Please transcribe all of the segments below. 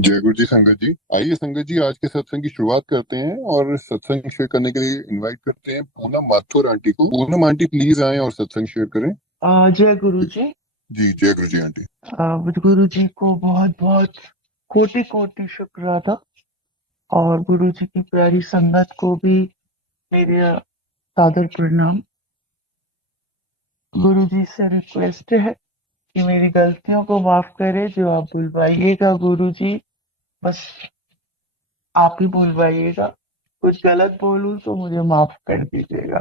जय गुरु जी संगत जी। आइए संगत जी, आज के सत्संग की शुरुआत करते हैं और सत्संग शेयर करने के लिए इनवाइट करते हैं पूनम माथुर आंटी को। पूनम आंटी प्लीज आएं और सत्संग शेयर करें। जय गुरु जी। जी जय गुरु जी आंटी। गुरु जी को बहुत बहुत कोटि कोटि शुक्र अदा, और गुरु जी की प्यारी संगत को भी मेरे सादर प्रणाम। गुरु जी से रिक्वेस्ट है कि मेरी गलतियों को माफ करे, जो आप बुलवाइएगा गुरु जी, बस आप ही बुलवाइएगा। कुछ गलत बोलूं तो मुझे माफ कर दीजिएगा।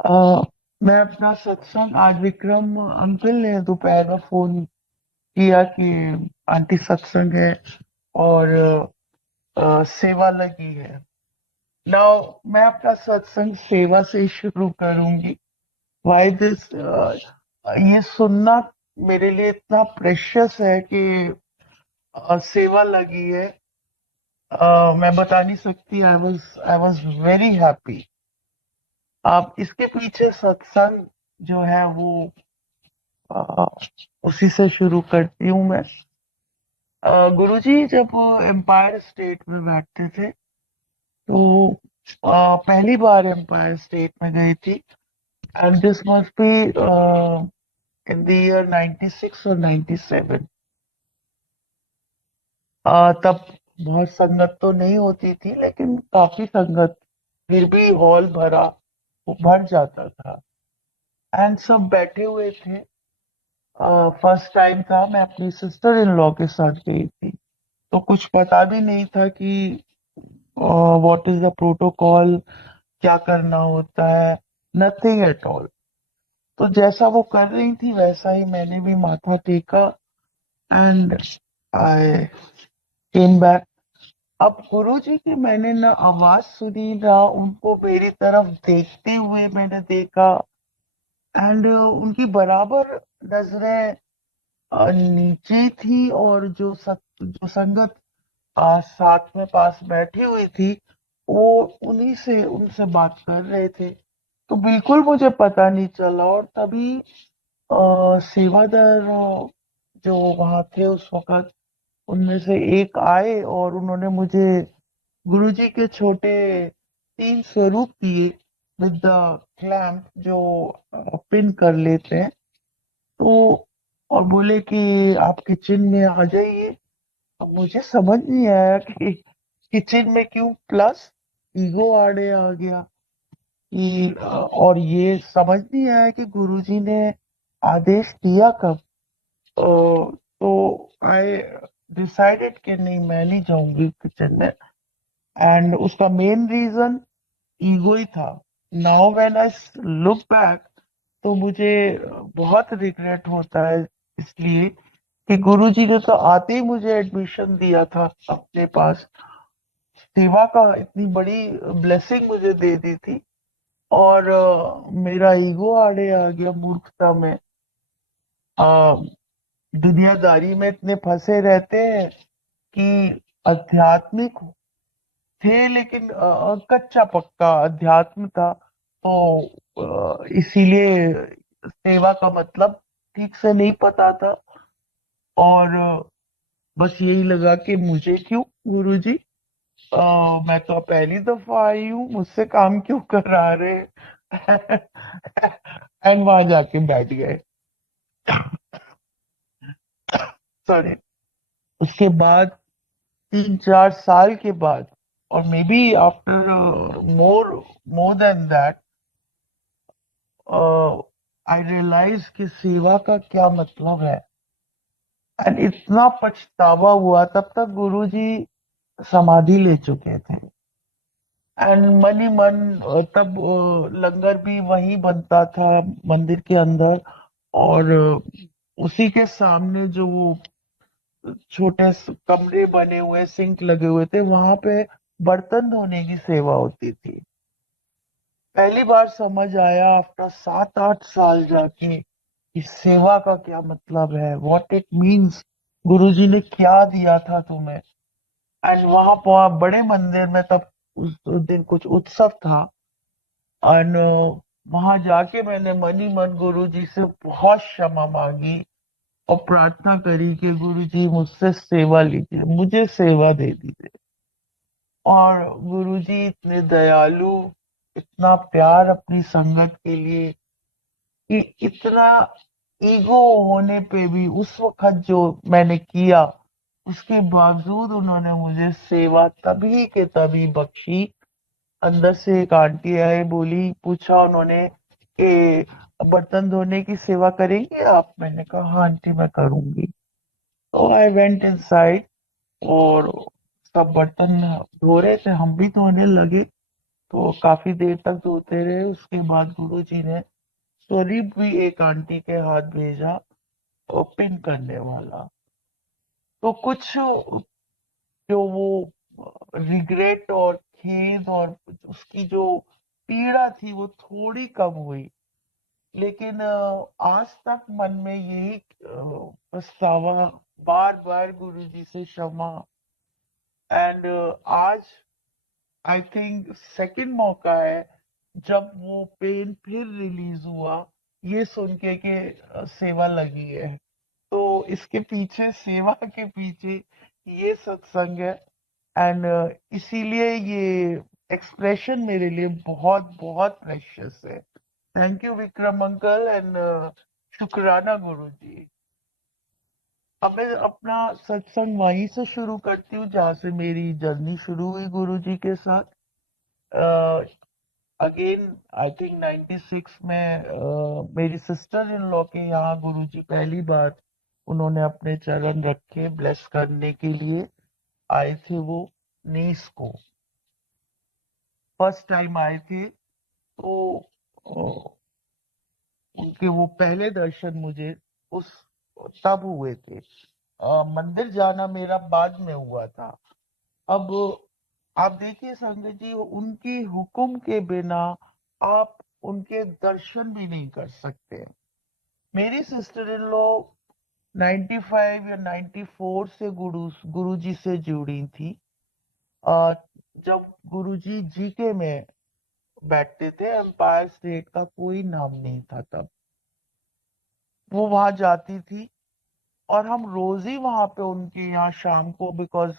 अ, मैं अपना सत्संग आज विक्रम अंकल ने दोपहर में फोन किया कि आंटी सत्संग है और सेवा लगी है। नाउ मैं अपना सत्संग सेवा से शुरू करूंगी। वाई दिस, ये सुनना मेरे लिए इतना प्रेशियस है कि सेवा लगी है। मैं बता नहीं सकती। I was very happy. अब इसके पीछे सत्संग जो है वो अ, उसी से शुरू करती हूँ मैं। गुरुजी जब एम्पायर स्टेट में बैठते थे तो पहली बार एम्पायर स्टेट में गई थी, and this must be in the year 96 और 97। तब बहुत संगत तो नहीं होती थी, लेकिन काफी संगत, फिर भी हॉल भरा, वो भर जाता था एंड सब बैठे हुए थे। फर्स्ट टाइम था, मैं अपनी सिस्टर इन लॉ के साथ गई थी, तो कुछ पता भी नहीं था कि व्हाट इज द प्रोटोकॉल, क्या करना होता है, नथिंग एट ऑल। तो जैसा वो कर रही थी वैसा ही मैंने भी माथा टेका एंड आई केम बैक। अब गुरुजी की मैंने ना आवाज सुनी ना उनको मेरी तरफ देखते हुए मैंने देखा, एंड उनकी बराबर नजरें नीचे थी, और जो संगत साथ में पास बैठी हुई थी वो उन्हीं से उनसे बात कर रहे थे। तो बिल्कुल मुझे पता नहीं चला, और तभी सेवादार जो वहां थे उस वक्त, उनमें से एक आए और उन्होंने मुझे गुरुजी के छोटे 3 स्वरूप दिए विद द क्लैम्प, जो पिन कर लेते हैं। तो और बोले कि आप किचन में आ जाइए। अब मुझे समझ नहीं आया कि किचन में क्यों, प्लस ईगो आड़े आ गया कि और ये समझ नहीं आया कि गुरुजी ने आदेश दिया कब। तो आई डिसाइडेड कि नहीं, मैं नहीं जाऊंगी किचन में, एंड उसका मेन रीजन ईगो ही था। Now when I look back, तो मुझे बहुत रिग्रेट होता है, इसलिए कि गुरुजी ने तो आते ही मुझे एडमिशन दिया था अपने पास, सेवा का इतनी बड़ी ब्लेसिंग मुझे दे दी थी, और मेरा ईगो आड़े आ गया मूर्खता में। अ, दुनियादारी में इतने फंसे रहते हैं कि आध्यात्मिक थे, लेकिन कच्चा पक्का अध्यात्म था, तो इसीलिए सेवा का मतलब ठीक से नहीं पता था, और बस यही लगा कि मुझे क्यों गुरुजी, मैं तो पहली दफा आई हूँ, मुझसे काम क्यों करा रहे। एंड वहां जाके बैठ गए। सॉरी। उसके बाद 3-4 साल के बाद, और maybe after more more than that, I realize कि सेवा का क्या मतलब है। एंड इतना पछतावा हुआ, तब तक गुरुजी समाधि ले चुके थे, एंड मन ही मन तब लंगर भी वहीं बनता था मंदिर के अंदर, और उसी के सामने जो वो छोटे कमरे बने हुए, सिंक लगे हुए थे, वहां पे बर्तन धोने की सेवा होती थी। पहली बार समझ आया आफ्टर 7-8 साल जाके कि सेवा का क्या मतलब है, व्हाट इट मीन्स, गुरुजी ने क्या दिया था तुम्हें। एंड वहां बड़े मंदिर में तब उस दिन कुछ उत्सव था, एंड वहां जाके मैंने मन ही मन गुरु जी से बहुत क्षमा मांगी और प्रार्थना करी कि गुरुजी मुझसे सेवा लीजिए, मुझे सेवा दे दीजिए। और गुरुजी इतने दयालु, इतना प्यार अपनी संगत के लिए, कि इतना ईगो होने पे भी उस वक्त जो मैंने किया, उसके बावजूद उन्होंने मुझे सेवा तभी के तभी बख्शी। अंदर से एक आंटी आई, बोली, पूछा उन्होंने कि बर्तन धोने की सेवा करेंगे आप? मैंने कहा हाँ आंटी मैं करूंगी। तो आई वेंट इनसाइड, और सब बर्तन धो रहे थे, हम भी धोने लगे। तो काफी देर तक धोते रहे। उसके बाद गुरुजी ने स्वरूप भी एक आंटी के हाथ भेजा, और पिन करने वाला। तो कुछ जो वो रिग्रेट और खेद और उसकी जो पीड़ा थी वो थोड़ी कम हुई। लेकिन आज तक मन में यही पछतावा, बार बार गुरुजी से क्षमा। एंड आज आई थिंक सेकंड मौका है जब वो पेन फिर रिलीज हुआ, ये सुन के कि सेवा लगी है। तो इसके पीछे, सेवा के पीछे ये सत्संग है। एंड इसीलिए ये एक्सप्रेशन मेरे लिए बहुत बहुत प्रेशियस है। Thank you Vikram uncle, and शुक्राना गुरु जी। अब मैं अपना सत्संग वहीं से शुरू करती हूँ जहाँ से मेरी जर्नी शुरू हुई गुरु जी के साथ। अगेन आई थिंक 96 में मेरी सिस्टर इन लॉ के यहाँ गुरु जी पहली बार उन्होंने अपने चरण रखे ब्लेस करने के लिए आए थे। वो नीस को फर्स्ट टाइम आए थे। तो अ, उनके वो पहले दर्शन मुझे उस तब हुए थे। मंदिर जाना मेरा बाद में हुआ था। अब आप देखिए संगत जी, उनकी हुक्म के बिना आप उनके दर्शन भी नहीं कर सकते। मेरी सिस्टर इन लॉ 95 या 94 से गुरु जी से जुड़ी थी। अ, जब गुरु जी जीके में बैठते थे, एम्पायर स्टेट का कोई नाम नहीं था तब। वो वहां जाती थी, और हम रोज ही वहां पे उनके यहाँ शाम को, बिकॉज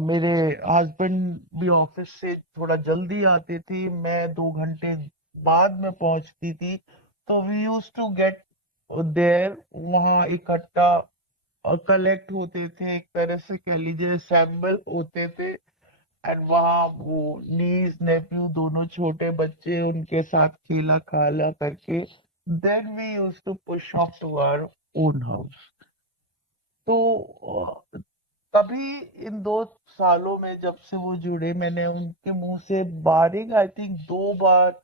मेरे हस्बैंड भी ऑफिस से थोड़ा जल्दी आते थे, मैं 2 घंटे बाद में पहुंचती थी। तो we use to get there, वहाँ इकट्ठा कलेक्ट होते थे, एक तरह से कह लीजिए असेंबल होते थे। एंड वहाँ वो नीस नेफ्यू दोनों छोटे बच्चे, उनके साथ खेला खाला करके then we use to push off to our own house. तो तभी इन 2 सालों में जब से वो जुड़े, मैंने उनके मुंह से बारिंग आई थिंक 2 बार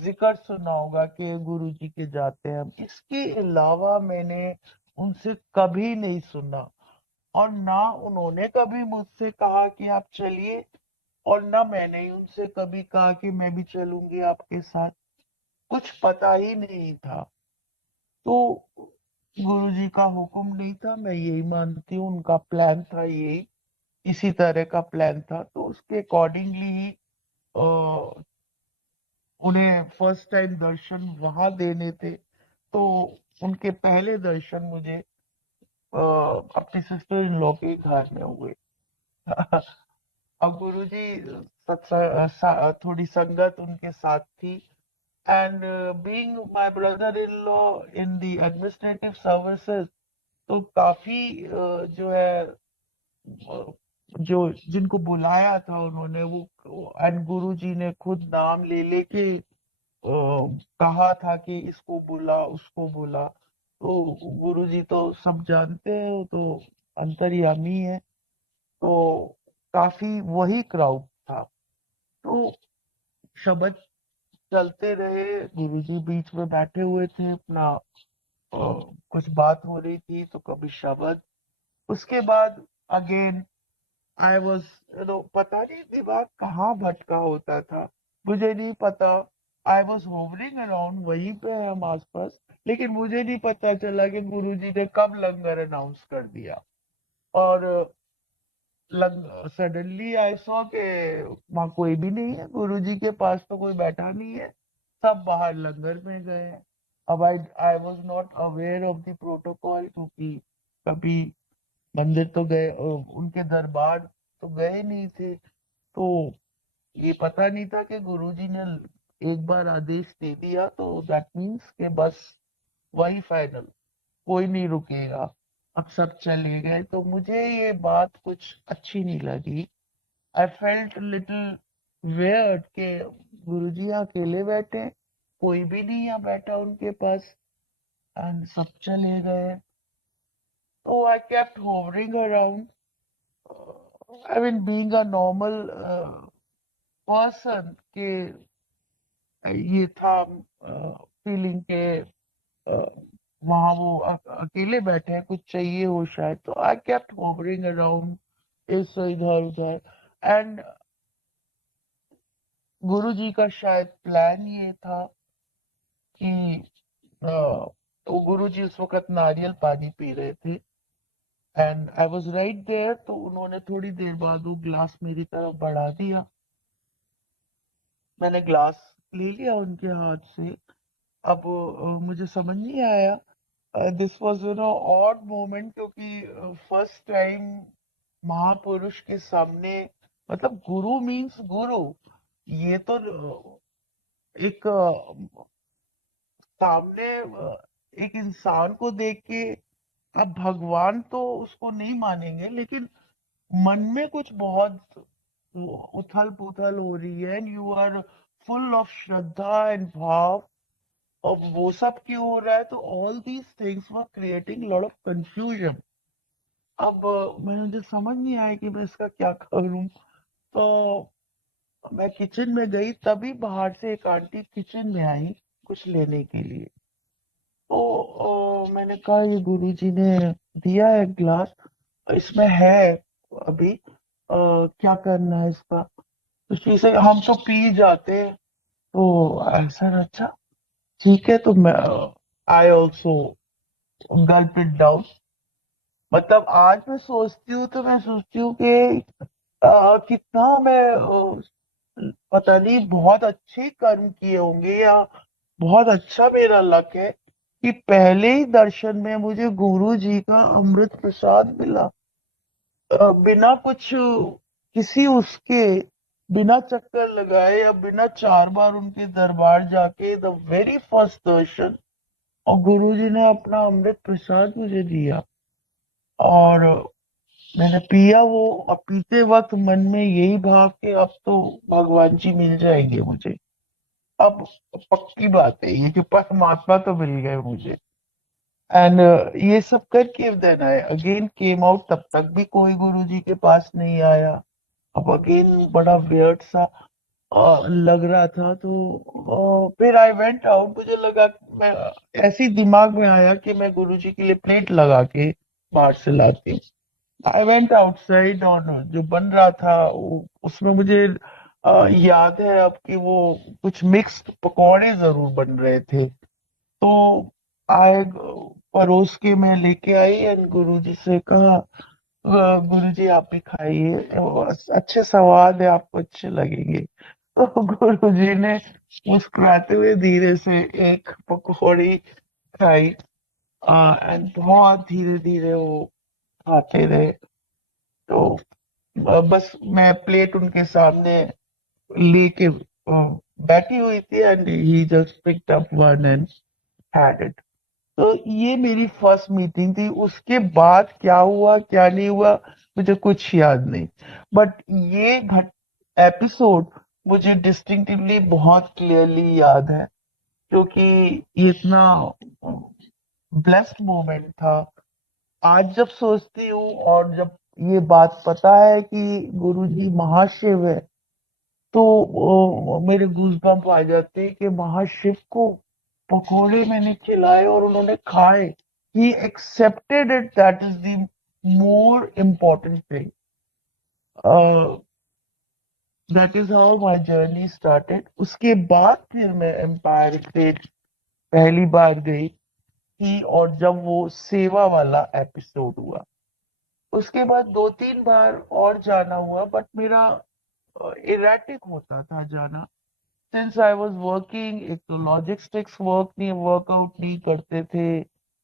जिक्र सुना होगा कि गुरु जी के जाते हैं हम। इसके अलावा मैंने उनसे कभी नहीं सुना, और ना उन्होंने कभी मुझसे कहा कि आप चलिए, और ना मैंने ही उनसे कभी कहा कि मैं भी चलूंगी आपके साथ। कुछ पता ही नहीं था। तो गुरु जी का हुक्म नहीं था, मैं यही मानती हूँ, उनका प्लान था यही, इसी तरह का प्लान था। तो उसके अकॉर्डिंगली ही उन्हें फर्स्ट टाइम दर्शन वहां देने थे। तो उनके पहले दर्शन मुझे अपनी सिस्टर इन लॉ के घर में हुए। अब गुरुजी थोड़ी संगत उनके साथ थी। And being my brother in law in the administrative services, तो काफी जो है जो जिनको बुलाया था उन्होंने, वो एंड गुरु जी ने खुद नाम ले लेके कहा था कि इसको बुला उसको बुला। तो गुरु जी तो सब जानते हैं, वो तो अंतर्यामी है। तो काफी वही क्राउड था। तो शब्द चलते रहे, गुरु जी बीच में बैठे हुए थे अपना, कुछ बात हो रही थी तो कभी शब्द। उसके बाद अगेन आई वॉज, पता नहीं दिमाग कहाँ भटका होता था, मुझे नहीं पता। आई वॉज होवरिंग अराउंड, वहीं पे है हम आसपास, लेकिन मुझे नहीं पता चला कि गुरुजी ने कब लंगर अनाउंस कर दिया। और सडनली आई सॉ के वहां कोई भी नहीं है, गुरुजी के पास तो कोई बैठा नहीं है, सब बाहर लंगर में गए हैं। अब I was not aware of the protocol, क्योंकि कभी मंदिर तो गए, उनके दरबार तो गए नहीं थे, तो ये पता नहीं था कि गुरुजी ने एक बार आदेश दे दिया तो दैट मीन्स के बस वही फाइनल, कोई नहीं रुकेगा, अब सब चले गए। तो मुझे ये बात कुछ अच्छी नहीं लगी। आई फेल्ट लिटिल वेयर्ड के गुरुजी यहाँ अकेले बैठे, कोई भी नहीं यहाँ बैठा उनके पास, एंड सब चले गए। तो I kept hovering around, I mean being a normal person के, ये था फीलिंग के वहां वो अकेले बैठे हैं, कुछ चाहिए हो शायद। तो आई केप्ट होवरिंग अराउंड, इस इधर उधर, एंड गुरु जी का शायद प्लान ये था कि तो गुरु जी उस वक्त नारियल पानी पी रहे थे, and I was right there. तो उन्होंने थोड़ी देर बाद वो ग्लास मेरी तरफ बढ़ा दिया, मैंने ग्लास ले लिया उनके हाथ से। अब मुझे समझ नहीं आया, दिस वाज ऑड मोमेंट, क्योंकि फर्स्ट टाइम महापुरुष के सामने, मतलब गुरु मीन्स गुरु, ये तो एक सामने एक इंसान को देख के अब भगवान तो उसको नहीं मानेंगे, लेकिन मन में कुछ बहुत उथल पुथल हो रही है, and you are full of श्रद्धा एंड भाव, और वो सब क्यों हो रहा है? तो all these things were creating lot of confusion. अब मुझे समझ नहीं आया कि मैं इसका क्या करूं। तो मैं किचन में गई, तभी बाहर से एक आंटी किचन में आई कुछ लेने के लिए। तो मैंने कहा ये गुरुजी ने दिया है ग्लास, इसमें है अभी, क्या करना है इसका? तो शी हम तो पी जाते हैं। तो सर अच्छा ठीक है, तो मैं I also Gulp it down. मतलब आज मैं सोचती हूँ तो मैं सोचती हूँ कि कितना मैं पता नहीं बहुत अच्छे कर्म किए होंगे, या बहुत अच्छा मेरा लक है कि पहले ही दर्शन में मुझे गुरु जी का अमृत प्रसाद मिला, बिना कुछ किसी उसके, बिना चक्कर लगाए या बिना 4 बार उनके दरबार जाके, द वेरी फर्स्ट दर्शन, और गुरु जी ने अपना अमृत प्रसाद मुझे दिया, और मैंने पिया वो। और पीते वक्त मन में यही भाव कि अब तो भगवान जी मिल जाएंगे मुझे, अब पक्की बात है ये कि परमात्मा तो मिल गए मुझे। एंड ये सब करके then I again came out, तब तक भी कोई गुरु जी के पास नहीं आया। अब अगेन बड़ा वियर्ड सा लग रहा था। तो फिर आई वेंट आउट, मुझे लगा, मैं ऐसे ही दिमाग में आया कि मैं गुरु जी के लिए प्लेट लगा के बाहर से लाती हूँ। आई वेंट आउटसाइड, और जो बन रहा था उसमें मुझे याद है अब कि वो कुछ मिक्स्ड पकौड़े जरूर बन रहे थे। तो आए, परोस के मैं लेके आई, एंड गुरुजी से कहा, गुरुजी आप भी खाइए, अच्छे स्वाद है, आपको अच्छे लगेंगे। तो गुरुजी ने मुस्कुराते हुए धीरे से एक पकौड़ी खाई, एंड बहुत धीरे धीरे वो खाते रहे। तो बस मैं प्लेट उनके सामने लेके बैठी हुई थी, and he just picked up one and had it. तो ये मेरी फर्स्ट मीटिंग थी। उसके बाद क्या हुआ क्या नहीं हुआ मुझे कुछ याद नहीं, बट ये घट एपिसोड मुझे डिस्टिंक्टिवली बहुत क्लियरली याद है, क्योंकि ये इतना ब्लेस्ड मोमेंट था। आज जब सोचती हूँ, और जब ये बात पता है कि गुरुजी महाशिव है, तो मेरे गूज़बम्प आ जाते हैं कि महाशिव को पकोड़े मैंने खिलाए और उन्होंने खाए। He accepted it, that is the more important thing. That is how my journey started. उसके बाद फिर मैं एम्पायर स्टेट पहली बार गई थी, और जब वो सेवा वाला एपिसोड हुआ, उसके बाद 2-3 बार और जाना हुआ, बट मेरा इरेटिक होता था जाना। सिंस आई वाज वर्किंग, एक तो लॉजिस्टिक्स वर्कआउट नहीं करते थे,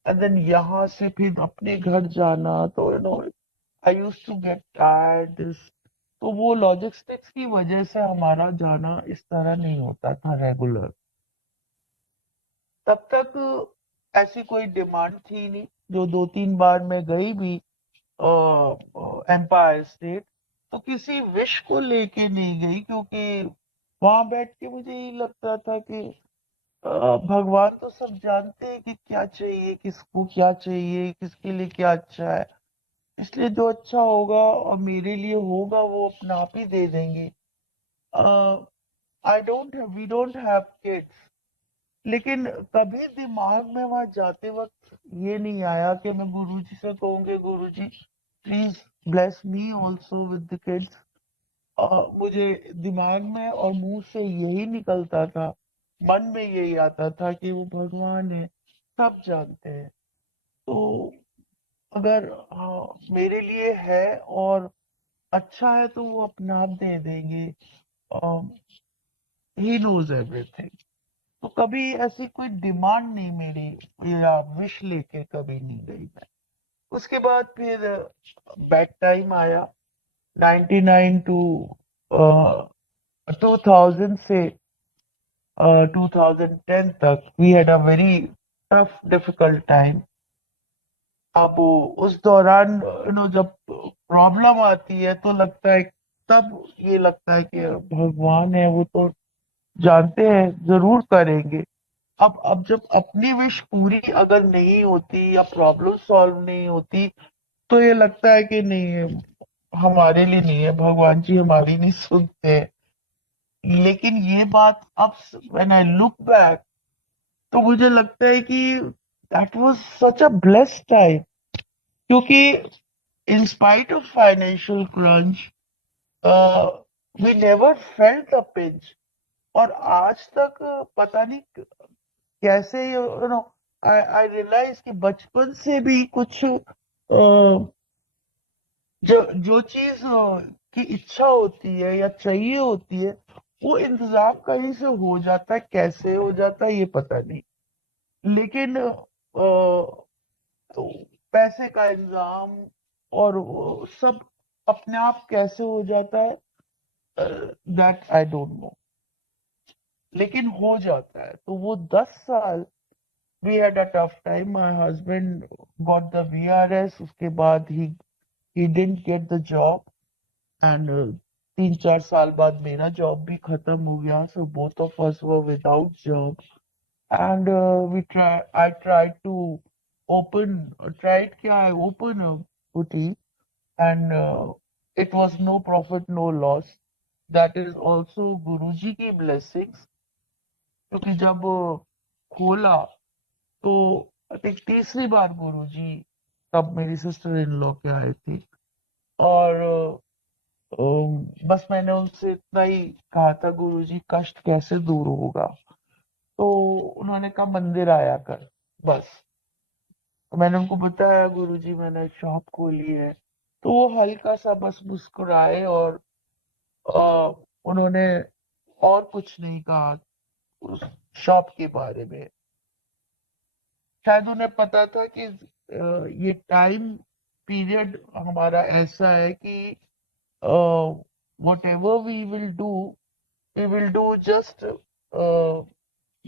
एंड देन यहाँ से फिर अपने घर जाना, तो I used to get tired. तो वो लॉजिस्टिक्स की वजह से हमारा जाना इस तरह नहीं होता था रेगुलर। तब तक ऐसी कोई डिमांड थी नहीं। जो 2-3 बार मैं गई भी एम्पायर स्टेट, तो किसी विश को लेके नहीं गई, क्योंकि वहां बैठ के मुझे यही लगता था कि भगवान तो सब जानते हैं कि क्या चाहिए, किसको क्या चाहिए, किसके लिए क्या अच्छा है। इसलिए जो अच्छा होगा और मेरे लिए होगा वो अपने आप ही दे देंगे। I don't we don't have kids, लेकिन कभी दिमाग में वहां जाते वक्त ये नहीं आया कि मैं गुरुजी से कहूंगे, Guruji please bless me also with the kids. मुझे दिमाग में और मुंह से यही निकलता था, मन में यही आता था कि वो भगवान है, सब जानते हैं। तो अगर मेरे लिए है और अच्छा है तो वो अपने आप दे देंगे। He knows everything. तो कभी ऐसी कोई डिमांड नहीं मेरी या विश लेके कभी नहीं गई मैं। उसके बाद फिर बैड टाइम आया, 99 टू 2000 से 2010 तक we had a very tough difficult time. अब उस दौरान जब प्रॉब्लम आती है तो लगता है, तब ये लगता है कि भगवान है, वो तो जानते हैं, जरूर करेंगे। अब जब अपनी विश पूरी अगर नहीं होती या प्रॉब्लम सॉल्व नहीं होती, तो ये लगता है कि नहीं है, हमारे लिए नहीं है, भगवान जी हमारी नहीं सुनते। लेकिन ये बात अब व्हेन आई लुक बैक, तो मुझे लगता है कि that was such a blessed time, क्योंकि in spite of financial crunch we never felt the pinch. और आज तक पता नहीं कैसे आई आई रियलाइज कि बचपन से भी कुछ जो जो चीज की इच्छा होती है या चाहिए होती है, वो इंतजाम कहीं से हो जाता है, कैसे हो जाता है ये पता नहीं। लेकिन तो पैसे का इंतजाम और वो सब अपने आप कैसे हो जाता है, दैट आई डोंट नो, लेकिन हो जाता है। तो वो 10 साल we had a tough time. My husband got the VRS, उसके बाद ही didn't get the job, and 3-4 साल बाद मेरा जॉब भी खत्म हो गया, so both of us were without job. And we try I tried to open tried क्या I open a boutique, and it was no profit no loss. That is also गुरुजी की blessings, क्योंकि जब खोला तो I think तीसरी बार गुरुजी, तब मेरी sister in law के आए थे, और बस मैंने उनसे इतना ही कहा था, गुरुजी कष्ट कैसे दूर होगा। तो उन्होंने कहा मंदिर आया कर, बस। तो मैंने उनको बताया, गुरुजी मैंने शॉप खोली है। तो वो हल्का सा बस मुस्कुराए, और अ, उन्होंने और कुछ नहीं कहा उस शॉप के बारे में। शायद उन्हें पता था कि ये टाइम पीरियड हमारा ऐसा है कि whatever we will do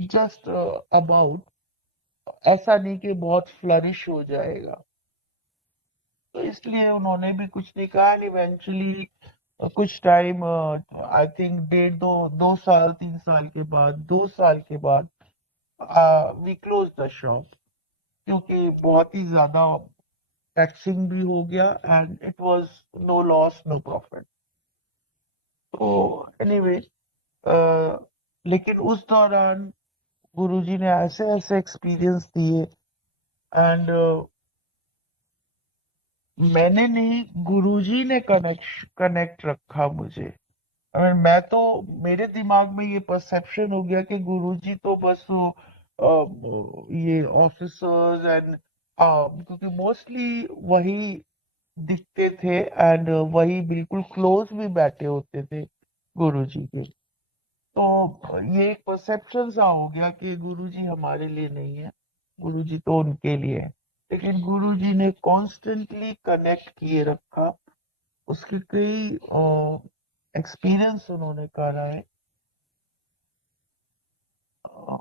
just about, ऐसा नहीं कि बहुत फ्लरिश हो जाएगा। तो इसलिए उन्होंने भी कुछ नहीं कहा। इवेंचुअली कुछ टाइम, आई थिंक 1.5 2 2 साल 3 साल के बाद, 2 साल के बाद वी क्लोज द शॉप, क्योंकि बहुत ही ज्यादा टैक्सिंग भी हो गया, and it was no loss no profit. तो एनीवे, लेकिन उस दौरान गुरुजी ने ऐसे ऐसे एक्सपीरियंस दिए, एंड मैंने नहीं, गुरुजी ने कनेक्ट रखा मुझे। मैं तो, मेरे दिमाग में ये परसेप्शन हो गया कि गुरुजी तो बस वो ये ऑफिसर्स एंड, क्योंकि मोस्टली वही दिखते थे, एंड वही बिल्कुल क्लोज भी बैठे होते थे गुरुजी के। तो ये एक परसेप्शन सा हो गया कि गुरुजी हमारे लिए नहीं है, गुरुजी तो उनके लिए है। लेकिन गुरुजी ने कॉन्स्टेंटली कनेक्ट किए रखा। उसके कई एक्सपीरियंस उन्होंने कराए। अ,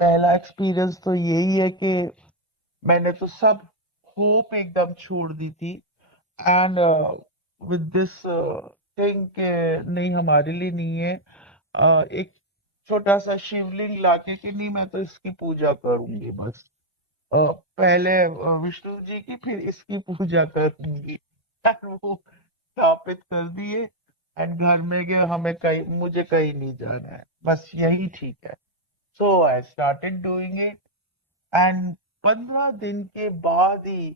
पहला एक्सपीरियंस तो यही है कि मैंने तो सब होप एकदम छोड़ दी थी। एंड विद दिस थिंग के नहीं हमारे लिए नहीं है, एक छोटा सा शिवलिंग लाके कि नहीं मैं तो इसकी पूजा करूंगी बस। पहले विष्णु जी की फिर इसकी पूजा करूंगी। And वो स्थापित कर दिए। एंड घर में कि हमें कहीं मुझे कहीं नहीं जाना है, बस यही ठीक है। So I started doing it. And 15 दिन के बाद ही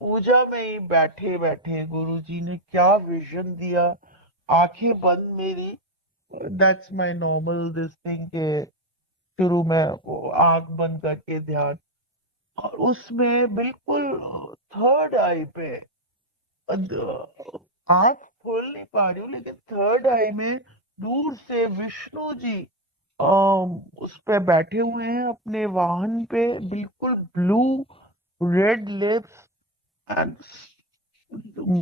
पूजा में ही बैठे बैठे गुरुजी ने क्या विजन दिया। आंखें बंद मेरी, that's my normal this thing के शुरू में वो आंख बंद करके ध्यान। और उसमें बिल्कुल थर्ड आई पे आंख खोल नहीं पा रही हूँ, लेकिन थर्ड आई में दूर से विष्णु जी उस पे बैठे हुए हैं अपने वाहन पे, बिल्कुल ब्लू रेड लिप्स एंड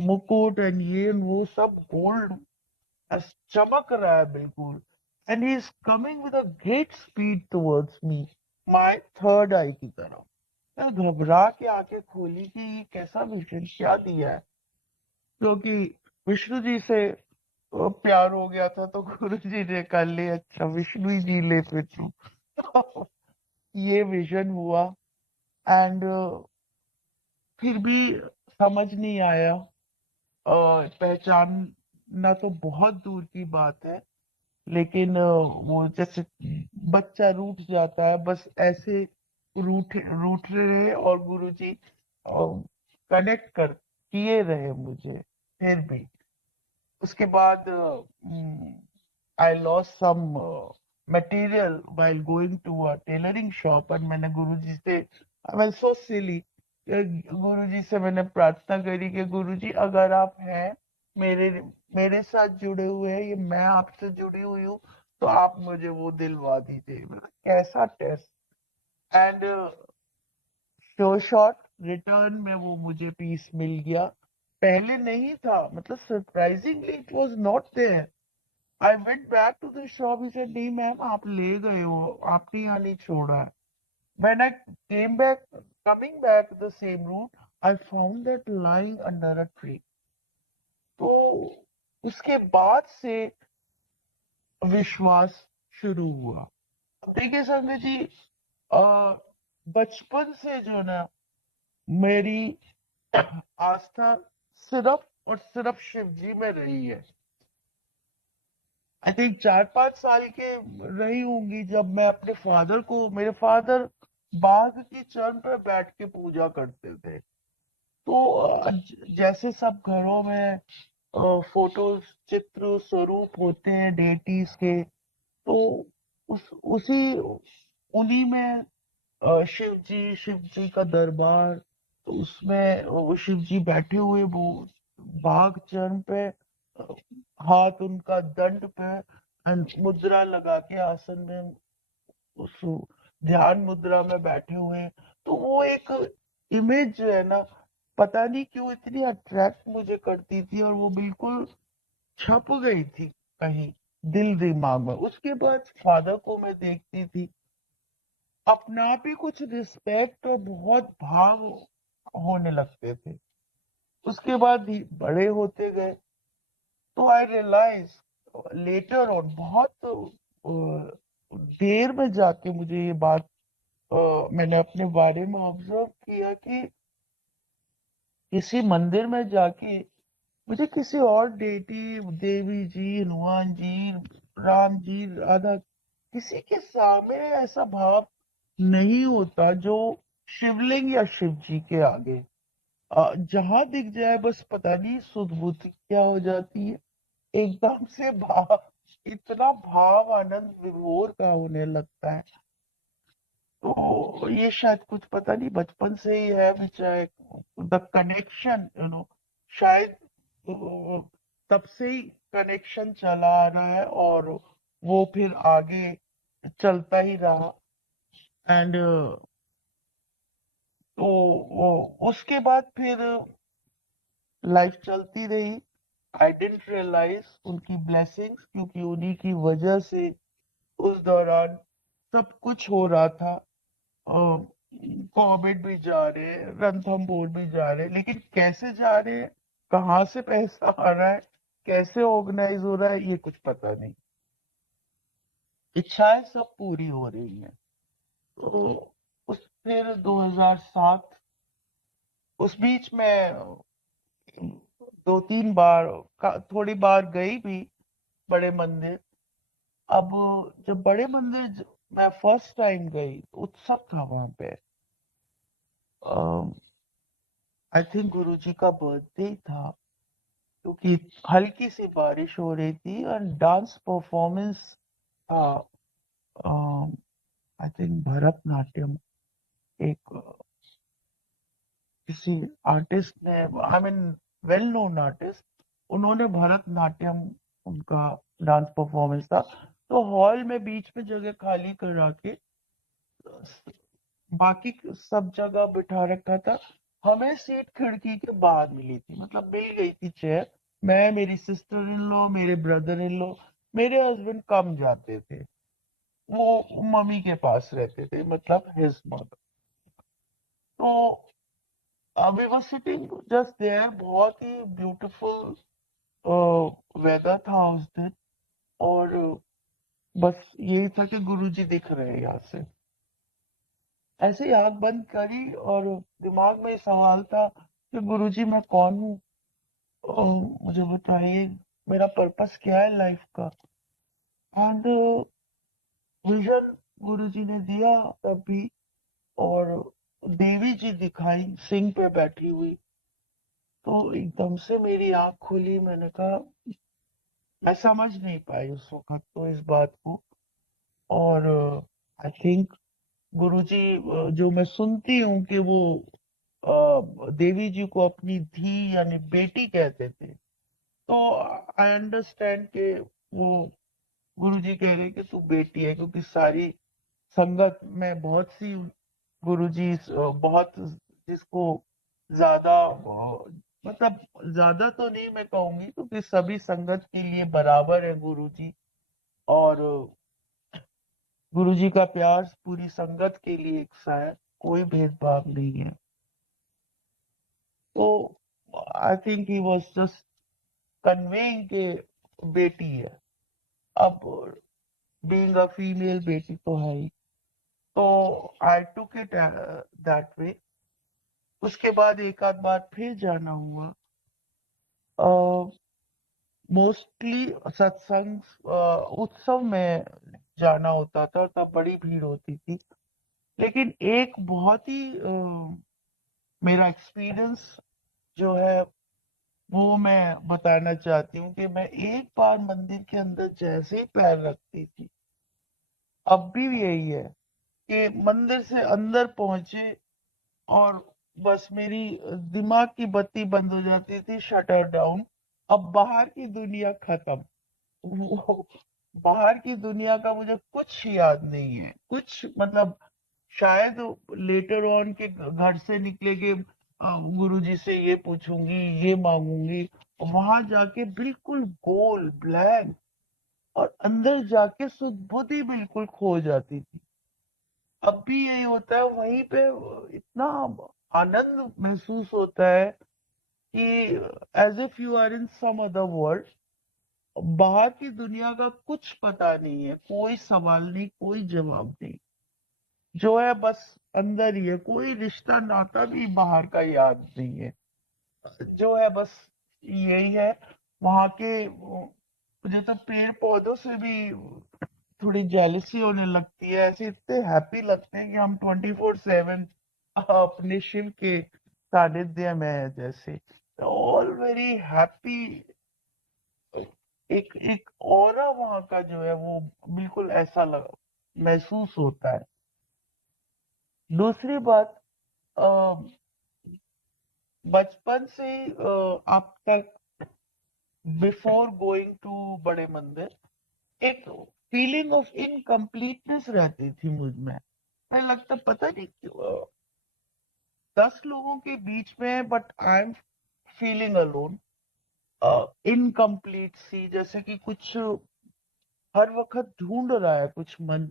मुकुट एंड ये and वो सब गोल्ड चमक रहा है बिल्कुल। And he is coming with a great speed towards me, my third eye की तरफ। मैं घबरा के आंखें खोली कि ये कैसा विजन क्या दिया है, क्योंकि विष्णु जी से प्यार हो गया था तो गुरु जी ने कर ले, अच्छा विष्णु जी ले फिर तू। ये विजन हुआ। एंड फिर भी समझ नहीं आया। पहचानना तो बहुत दूर की बात है, लेकिन वो जैसे बच्चा रूठ जाता है बस ऐसे रूठ रूठ रहे और गुरुजी कनेक्ट कर किए रहे मुझे फिर भी। उसके बाद I lost some material while going to a tailoring shop, और मैंने गुरुजी से आई वाज सो सिली, गुरुजी से मैंने प्रार्थना करी कि गुरुजी अगर आप हैं मेरे मेरे साथ जुड़े हुए हैं, ये मैं आपसे जुड़ी हुई हूँ, तो आप मुझे वो दिलवा दीजिए। मतलब कैसा test. And show shot return में वो मुझे पीस मिल गया। पहले नहीं था, मतलब surprisingly it was not there. I went back to the shop, he said नहीं मैम आप ले गए हो, आपने यहाँ नहीं छोड़ा है। When I came back, coming back the same route, I found that lying under a tree. तो उसके बाद से विश्वास शुरू हुआ। देखिए संजय जी, अ, बचपन से जो ना मेरी आस्था सिर्फ और सिर्फ शिव जी में रही है। आई थिंक 4-5 साल के रही होंगी जब मैं अपने फादर को, मेरे फादर बाघ की चरण पर बैठ के पूजा करते थे। तो जैसे सब घरों में फोटोज चित्र स्वरूप होते हैं डेटीज के, तो उसी उन्हीं में शिव जी का दरबार, तो उसमें वो शिव जी बैठे हुए वो बाघ चरण पे, अ, हाथ उनका दंड पे एंड मुद्रा लगा के आसन में उस ध्यान मुद्रा में बैठे हुए हैं। तो वो एक इमेज जो है ना, पता नहीं क्यों इतनी अट्रैक्ट मुझे करती थी, और वो बिल्कुल छप गई थी कहीं दिल दिमाग में। उसके बाद फादर को मैं देखती थी, अपना आप ही कुछ रिस्पेक्ट और बहुत भाव होने लगते थे। उसके बाद ही बड़े होते गए, तो आई रियलाइज लेटर ऑन, बहुत देर में जाके मुझे ये बात मैंने अपने बारे में ऑब्जर्व किया कि किसी मंदिर में जाके मुझे किसी और डेटी, देवी जी, हनुमान जी, राम जी, राधा, किसी के सामने ऐसा भाव नहीं होता जो शिवलिंग या शिव जी के आगे। जहां दिख जाए बस पता नहीं सुध बुध क्या हो जाती है, एकदम से भाव, इतना भाव आनंद विभोर का होने लगता है। तो ये शायद कुछ पता नहीं बचपन से ही है, चाहे द कनेक्शन शायद तब से ही कनेक्शन चला आ रहा है और वो फिर आगे चलता ही रहा। एंड तो उसके बाद फिर लाइफ चलती रही। आई डिडंट रियलाइज उनकी ब्लेसिंग्स, क्योंकि उन्हीं की वजह से उस दौरान सब कुछ हो रहा था। कॉमेट भी जा रहे हैं, रणथंभौर भी जा रहे हैं, लेकिन कैसे जा रहे हैं, कहाँ से पैसा आ रहा है, कैसे ऑर्गेनाइज हो रहा है, ये कुछ पता नहीं। इच्छाएं सब पूरी हो रही हैं। तो उस फिर 2007, उस बीच में दो तीन बार थोड़ी बार गई भी बड़े मंदिर। अब जब बड़े मंदिर मैं फर्स्ट टाइम गई तो उत्सव था वहां पे। आई थिंक गुरुजी का बर्थडे था, क्योंकि हल्की सी बारिश हो रही थी और डांस परफॉर्मेंस था। आई थिंक भरतनाट्यम, एक किसी आर्टिस्ट ने, I mean well known artist, उन्होंने भरतनाट्यम, उनका डांस परफॉर्मेंस था। तो हॉल में बीच में जगह खाली करा के बाकी सब जगह बिठा रखा था। हमें सीट खिड़की के बाहर मिली थी, मतलब मिल गई थी चेयर। मैं, मेरी सिस्टर इन लॉ, मेरे ब्रदर इन लॉ, मेरे हस्बैंड कम जाते थे, वो मम्मी के पास रहते थे, मतलब हिज मदर। तो we were sitting just there. बहुत ही ब्यूटीफुल वेदर था उस दिन। और बस यही था कि गुरुजी दिख रहे हैं यहाँ से। ऐसे ही आंख बंद करी और दिमाग में सवाल था कि गुरुजी मैं कौन हूँ, मुझे बताइए मेरा पर्पस क्या है लाइफ का। एंड विजन गुरुजी ने दिया तभी। और देवी जी दिखाई सिंह पे बैठी हुई। तो एकदम से मेरी आंख खुली। मैंने कहा, मैं समझ नहीं पाई उस वक्त तो इस बात को। और आई थिंक गुरुजी, जो मैं सुनती हूँ कि वो देवी जी को अपनी धी यानी बेटी कहते थे। तो आई अंडरस्टैंड कि वो गुरुजी कह रहे कि तू बेटी है, क्योंकि सारी संगत में बहुत सी गुरुजी बहुत जिसको ज्यादा मतलब ज्यादा तो नहीं मैं कहूंगी, क्योंकि सभी संगत के लिए बराबर है गुरुजी। और गुरुजी का प्यार पूरी संगत के लिए एक सा है, कोई भेदभाव नहीं है। तो I think he was just conveying के बेटी है। अब बीइंग अ फीमेल, बेटी तो है ही। तो आई टुक इट दैट वे। उसके बाद एक आध बार फिर जाना हुआ। मोस्टली सत्संग उत्सव में जाना होता था, तब बड़ी भीड़ होती थी। लेकिन एक बहुत ही मेरा एक्सपीरियंस जो है वो मैं बताना चाहती हूँ कि मैं एक बार मंदिर के अंदर जैसे ही पैर रखती थी, अब भी यही है कि मंदिर से अंदर पहुंचे और बस मेरी दिमाग की बत्ती बंद हो जाती थी, शटर डाउन। अब बाहर की दुनिया खत्म। वो बाहर की दुनिया का मुझे कुछ याद नहीं है, कुछ मतलब शायद लेटर ऑन के घर से निकले के गुरुजी से ये पूछूंगी, ये मांगूंगी। वहां जाके बिल्कुल गोल ब्लैंक, और अंदर जाके सुध बुद्धि बिल्कुल खो जाती थी। अब भी यही होता है वहीं पे। इतना आनंद महसूस होता है कि as if you are in some other world. बाहर की दुनिया का कुछ पता नहीं है, कोई सवाल नहीं, कोई जवाब नहीं। जो है बस अंदर ही है, कोई रिश्ता नाता भी बाहर का याद नहीं है। जो है बस यही है। वहां के मुझे तो पेड़ पौधों से भी थोड़ी जेलसी होने लगती है। ऐसे इतने हैप्पी लगते हैं कि हम 24/7 अपने शिव के सानिध्य में है जैसे। All very happy. एक एक ऑरा वहां का जो है वो बिल्कुल ऐसा महसूस होता है। दूसरी बात, अ, बचपन से अब तक बिफोर गोइंग टू बड़े मंदिर एक फीलिंग ऑफ इनकम्प्लीटनेस रहती थी मुझ में। मुझे लगता पता नहीं क्यों 10 लोगों के बीच में but I am feeling alone, incomplete सी, जैसे कि कुछ हर वक्त ढूंढ रहा है कुछ मन,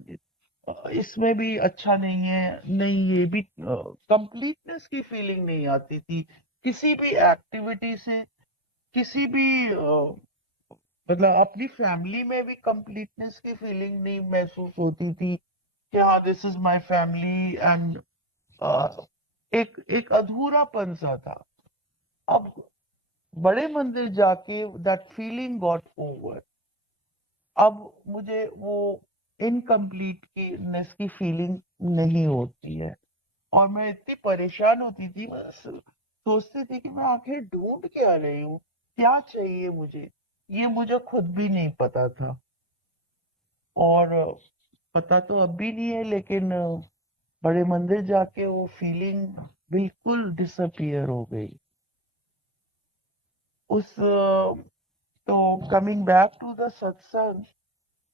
इसमें भी अच्छा नहीं है, नहीं ये भी, कंप्लीटनेस की फीलिंग नहीं आती थी किसी भी एक्टिविटी से, किसी भी मतलब अपनी फैमिली में भी कंप्लीटनेस की फीलिंग नहीं महसूस होती थी कि हाँ this is my family and एक एक अधूरापन सा था। अब बड़े मंदिर जाके दैट फीलिंग गॉट ओवर। अब मुझे वो इनकम्प्लीट की नेस की फीलिंग नहीं होती है, और मैं इतनी परेशान होती थी, मैं सोचती थी कि मैं आखिर ढूंढ क्या रही हूँ, क्या चाहिए मुझे, ये मुझे खुद भी नहीं पता था। और पता तो अब भी नहीं है, लेकिन बड़े मंदिर जाके वो फीलिंग बिल्कुल डिसअपियर हो गई। उस तो कमिंग बैक टू द सत्संग,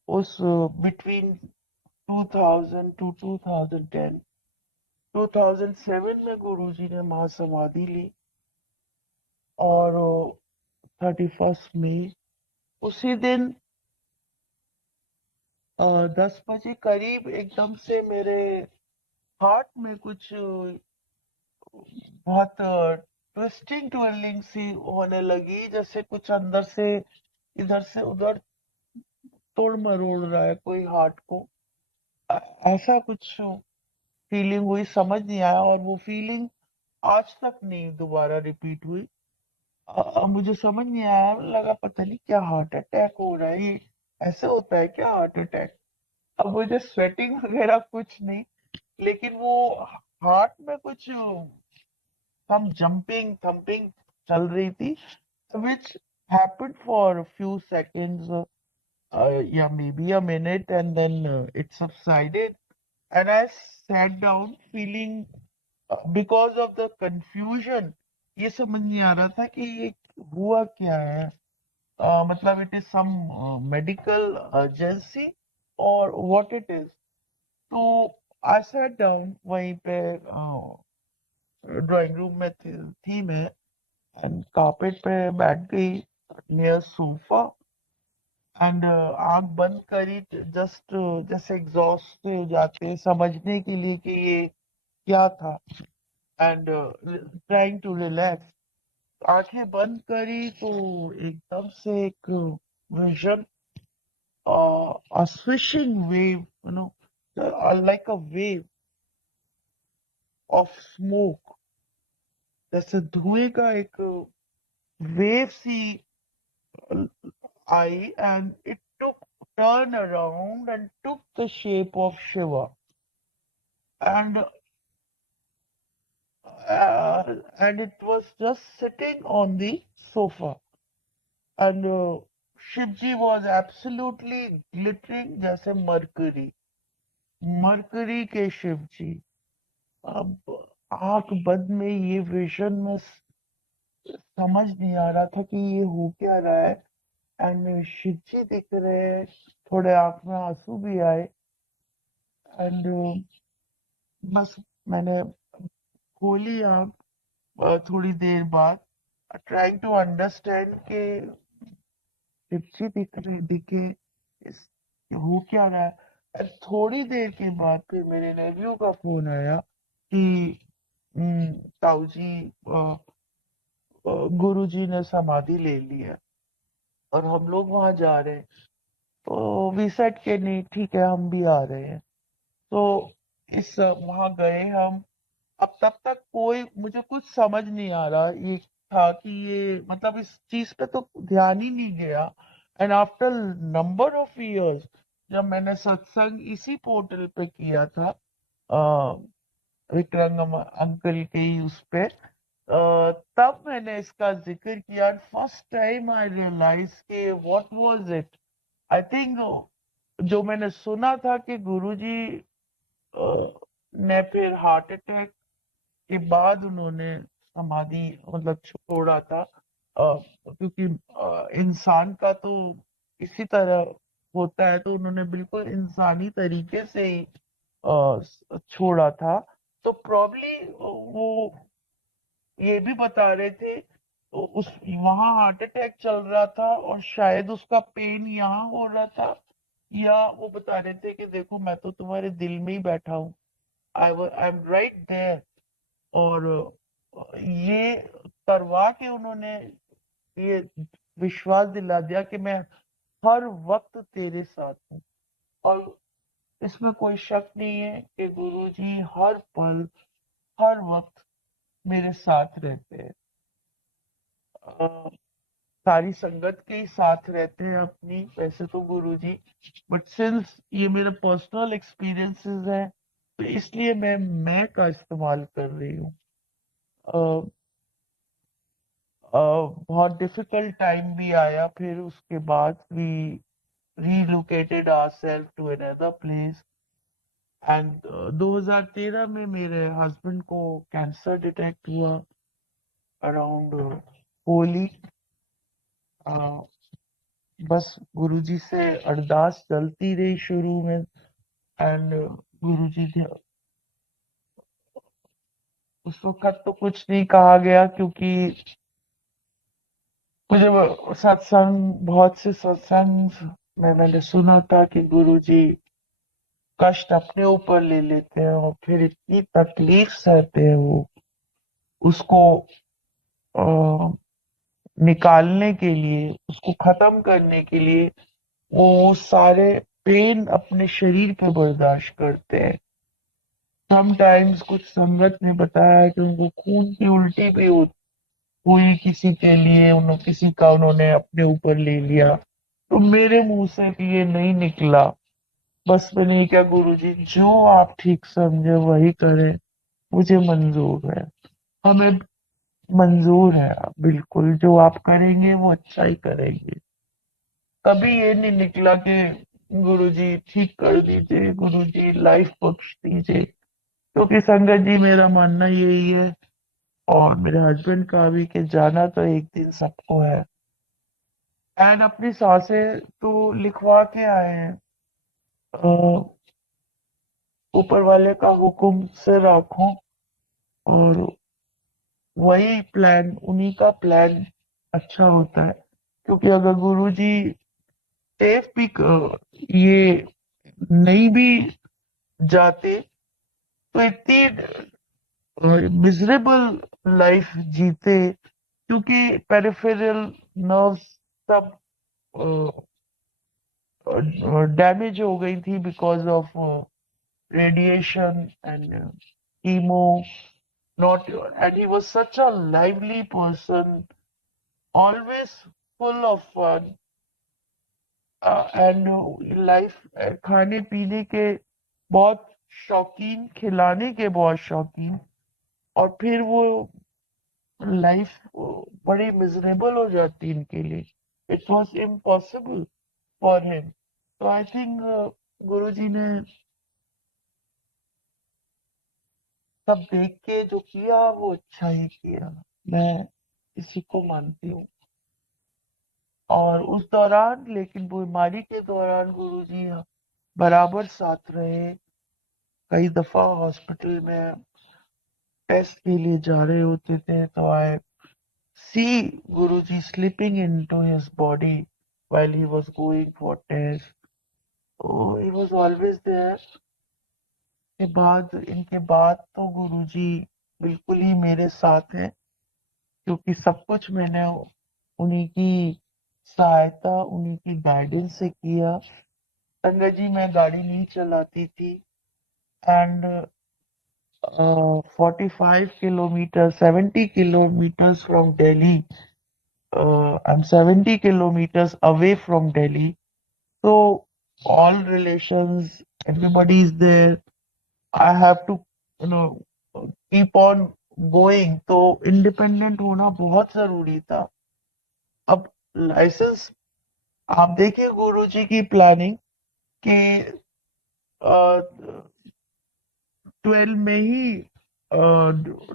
उस बिटवीन 2000 टू 2010, 2007 में गुरुजी ने महासमाधि ली, और 31 मई उसी दिन 10 बजे करीब एकदम से मेरे हार्ट में कुछ बहुत ट्विस्टिंग ट्विरलिंग सी होने लगी, जैसे कुछ अंदर से इधर से उधर तोड़ मरोड़ रहा है कोई हार्ट को। ऐसा कुछ फीलिंग हुई, समझ नहीं आया, और वो फीलिंग आज तक नहीं दोबारा रिपीट हुई। मुझे समझ नहीं आया, लगा पता नहीं क्या हार्ट अटैक हो रहा है, ये ऐसे होता है क्या हार्ट अटैक। अब मुझे स्वेटिंग वगैरह कुछ नहीं, लेकिन वो हार्ट में कुछ some jumping, thumping चल रही थी, which happened for a few seconds, yeah, maybe a minute, and then it subsided. And I sat down feeling, because of the confusion, ये समझ नहीं आ रहा था कि ये हुआ क्या है, मतलब it is some medical urgency or what it is. तो I sat down वहीं पे, ड्राइंग रूम में थी मैं, एंड कारपेट पे बैठ गई नियर सोफा, एंड आंख बंद करी, जस्ट जैसे एग्जॉस्ट हो जाते हैं समझने के लिए कि ये क्या था, एंड ट्राइंग टू रिलैक्स। आंखें बंद करी तो एकदम से एक vision, a swishing wave, like a wave of smoke, जैसे धुएं का एक वेव सी आई, and it took turn around and took the shape of Shiva, and and it was just sitting on the sofa, and Shivji was absolutely glittering जैसे mercury, mercury के शिवजी। अब आंख बंद में ये विजन में समझ नहीं आ रहा था कि ये हो क्या रहा है, एंड शिवजी दिख रहे हैं, थोड़े आंख में आंसू भी आए, एंड बस मैंने खोली आँख थोड़ी देर बाद, ट्राइंग टू अंडरस्टैंड के शिवजी दिखे, इस हो क्या रहा है। और थोड़ी देर के बाद फिर मेरे नेव्यू का फोन आया कि ताऊ जी, गुरु जी ने समाधि ले ली है और हम लोग वहां जा रहे हैं। तो वी सेड के नहीं ठीक है, हम भी आ रहे हैं। तो इस वहां गए हम। अब तब तक कोई मुझे कुछ समझ नहीं आ रहा, ये था कि ये मतलब इस चीज पे तो ध्यान ही नहीं गया। And after number of years, जब मैंने सत्संग इसी पोर्टल पे किया था, विक्रम अंकल के ही उस पे, तब मैंने इसका जिक्र किया, फर्स्ट टाइम आई रियलाइज के what was it. I think जो मैंने सुना था कि गुरुजी ने फिर हार्ट अटैक के बाद उन्होंने समाधि मतलब छोड़ा था, क्योंकि इंसान का तो इसी तरह होता है, तो उन्होंने बिल्कुल इंसानी तरीके से ही छोड़ा था। तो प्रॉब्ली वो ये भी बता रहे थे, उस वहां हार्ट अटैक चल रहा था और शायद उसका पेन यहाँ हो रहा था, या वो बता रहे थे कि देखो मैं तो तुम्हारे दिल में ही बैठा हूँ, आई एम राइट देयर। और ये करवा के उन्होंने ये विश्वास दिला दिया कि मैं हर वक्त तेरे साथ हूँ। और इसमें कोई शक नहीं है कि गुरुजी हर पल हर वक्त मेरे साथ रहते हैं। अ, सारी संगत के ही साथ रहते हैं अपनी, वैसे तो गुरुजी, बट सिंस ये मेरा पर्सनल एक्सपीरियंसेस है तो इसलिए मैं का इस्तेमाल कर रही हूँ। अ, बहुत डिफिकल्ट टाइम भी आया, फिर उसके बाद we relocated ourselves to another place, and 2013 में मेरे हस्बैंड को कैंसर डिटेक्ट हुआ अराउंड होली। बस गुरुजी से अरदास चलती रही शुरू में, एंड गुरुजी ने उस वक्त तो कुछ नहीं कहा गया, क्योंकि मुझे सत्संग, बहुत से सत्संग में मैंने सुना था कि गुरुजी कष्ट अपने ऊपर ले लेते हैं और फिर इतनी तकलीफ सहते हैं वो, उसको अ, निकालने के लिए, उसको खत्म करने के लिए वो सारे पेन अपने शरीर पे बर्दाश्त करते हैं। समटाइम्स कुछ संगत ने बताया कि उनको खून की उल्टी भी हुई किसी के लिए, उन्होंने किसी का उन्होंने अपने ऊपर ले लिया। तो मेरे मुंह से भी ये नहीं निकला। बस मैंने क्या, गुरुजी जो आप ठीक समझे वही करें, मुझे मंजूर है, हमें मंजूर है, बिल्कुल जो आप करेंगे वो अच्छा ही करेंगे। कभी ये नहीं निकला कि गुरुजी ठीक कर दीजिए, गुरुजी लाइफ बख्श दीजिए, क्योंकि संगत जी मेरा मानना यही है, और मेरे हस्बैंड का भी, कि जाना तो एक दिन सबको है। एंड अपनी सांसें तो लिखवा के आए हैं। अ, ऊपर वाले का हुक्म से रखो, और वही प्लान, उन्हीं का प्लान अच्छा होता है। क्योंकि अगर गुरुजी सेफ भी ये नहीं भी जाते तो इतनी मिजरेबल लाइफ जीते, क्योंकि पेरिफेरल नर्व्स सब डैमेज हो गई थी because of radiation and chemo, not, and he was such a lively person, always full of fun, and life, खाने पीने के बहुत शौकीन, खिलाने के बहुत शौकीन, और फिर वो लाइफ बड़ी मिजरेबल हो जाती इनके लिए। It was impossible for him. तो आई थिंक गुरुजी ने सब देख के जो किया वो अच्छा ही किया, मैं इसी को मानती हूँ। और उस दौरान, लेकिन वो बीमारी के दौरान गुरुजी बराबर साथ रहे। कई दफा हॉस्पिटल में टेस्ट के लिए जा रहे होते थे तो I see Guruji sleeping into his body while he was going for test. Oh, he was always there. के बाद, इनके बाद तो गुरुजी बिल्कुल ही मेरे साथ हैं, क्योंकि सब कुछ मैंने उन्हीं की सहायता, उन्हीं की गाइडेंस से किया। संगत जी मैं गाड़ी नहीं चलाती थी, and 45 kilometers, 70 kilometers from Delhi. I'm 70 kilometers away from Delhi. So all relations, everybody is there. I have to, you know, keep on going. तो इंडिपेंडेंट होना बहुत जरूरी था। अब लाइसेंस, आप देखिए गुरुजी की प्लानिंग कि 12 में ही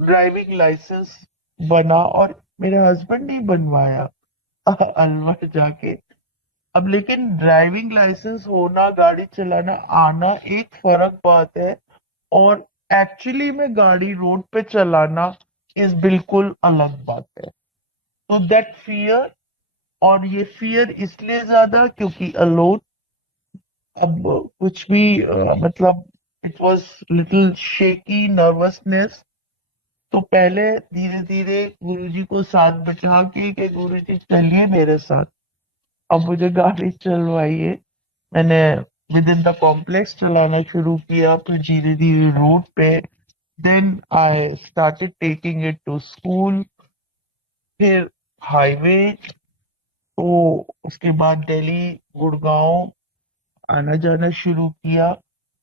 ड्राइविंग लाइसेंस बना, और मेरे हस्बैंड ने बनवाया अलवर जाके। अब लेकिन ड्राइविंग लाइसेंस होना, गाड़ी चलाना आना एक फर्क बात है, और एक्चुअली में गाड़ी रोड पे चलाना इस बिल्कुल अलग बात है। तो दैट फियर, और ये फियर इसलिए ज्यादा क्योंकि अलोन, अब कुछ भी मतलब it was little shaky nervousness. तो पहले धीरे धीरे गुरुजी को साथ बैठा के गुरुजी चलिए मेरे साथ, अब मुझे गाड़ी चलवाइए। मैंने विद इन द कॉम्प्लेक्स चलाना शुरू किया, फिर धीरे धीरे रोड पे, then I started taking it to school, फिर हाईवे, तो उसके बाद दिल्ली गुड़गांव आना जाना शुरू किया।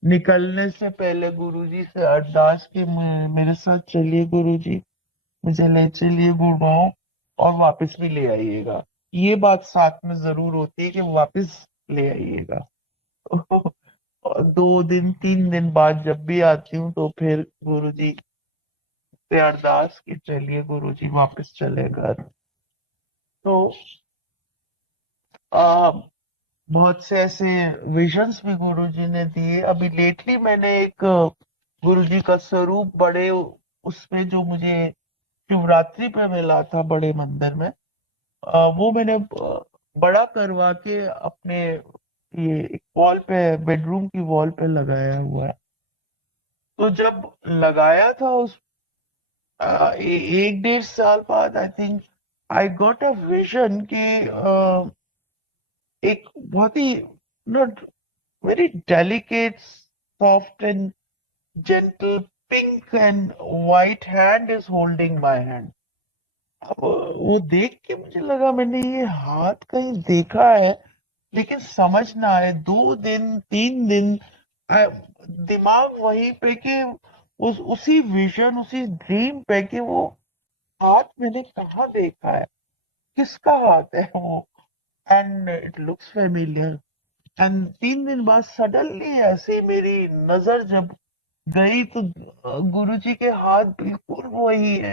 निकलने से पहले गुरुजी से अरदास की मेरे साथ चलिए गुरुजी, मुझे ले चलिए गुड़गांव और वापस भी ले आइएगा। ये बात साथ में जरूर होती है कि वापस ले आइएगा। और 2 दिन 3 दिन बाद जब भी आती हूँ तो फिर गुरुजी से अरदास कि चलिए गुरुजी वापस चले घर। तो आ, बहुत से ऐसे विजन्स भी गुरुजी ने दिए। अभी लेटली मैंने एक गुरुजी का स्वरूप बड़े उसमें जो मुझे शिवरात्रि पे मिला था बड़े मंदिर में, वो मैंने बड़ा करवा के अपने ये एक वॉल पे, बेडरूम की वॉल पे लगाया हुआ है। तो जब लगाया था उस 1 1.5 साल बाद I think I got a vision कि एक बहुत ही not very delicate soft and gentle pink and white hand is holding my hand। अब वो देख के मुझे लगा मैंने ये हाथ कहीं देखा है, लेकिन समझ ना आए। 2 दिन 3 दिन दिमाग वहीं पे कि उसी विजन उसी ड्रीम पे कि वो हाथ मैंने कहाँ देखा है, किसका हाथ है वो, and it looks familiar. And 3 दिन बाद सडनली ऐसे ही मेरी नजर जब गई तो गुरुजी के हाथ बिल्कुल वही है।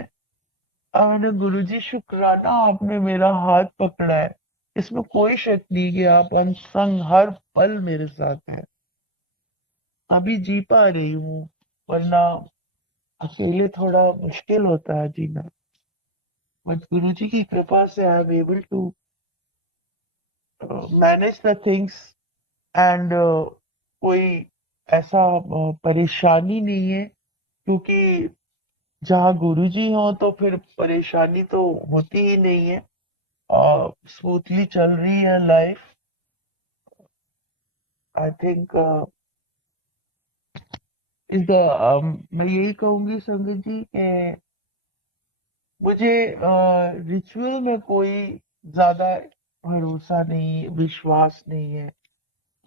अब मैंने गुरुजी शुक्राना आपने मेरा हाथ पकड़ा है, इसमें कोई शक नहीं कि आप अनसंग हर पल मेरे साथ हैं। अभी जी पा रही हूँ, वरना अकेले थोड़ा मुश्किल होता है जीना। बट गुरुजी की कृपा से I am able to manage the things, and कोई ऐसा परेशानी नहीं है, क्योंकि जहाँ गुरुजी हो तो फिर परेशानी तो होती ही नहीं है, और स्मूथली चल रही है लाइफ। आई थिंक इस द मैं यही कहूंगी संगत जी कि मुझे रिचुअल में कोई ज्यादा भरोसा नहीं, विश्वास नहीं है।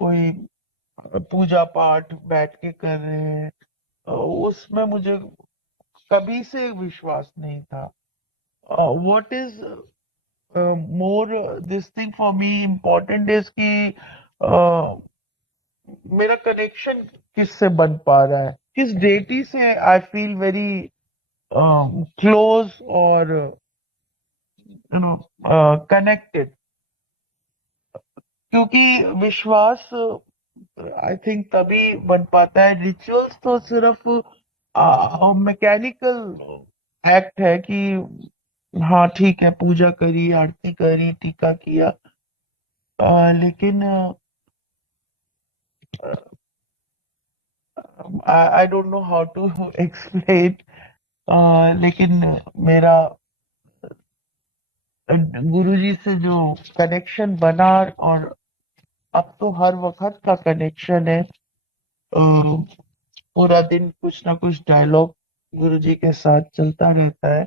कोई पूजा पाठ बैठ के कर रहे हैं, उसमें मुझे कभी से विश्वास नहीं था। What is more this thing for me important is कि मेरा कनेक्शन किससे बन पा रहा है, किस डेटी से आई फील वेरी क्लोज और नो कनेक्टेड। क्योंकि विश्वास आई थिंक तभी बन पाता है, रिचुअल्स तो सिर्फ मैकेनिकल एक्ट है कि हाँ ठीक है, पूजा करी, आरती करी, टीका किया, लेकिन I don't know how to explain. लेकिन मेरा गुरुजी से जो कनेक्शन बना, और अब तो हर वक्त का कनेक्शन है। पूरा दिन कुछ ना कुछ डायलॉग गुरुजी के साथ चलता रहता है।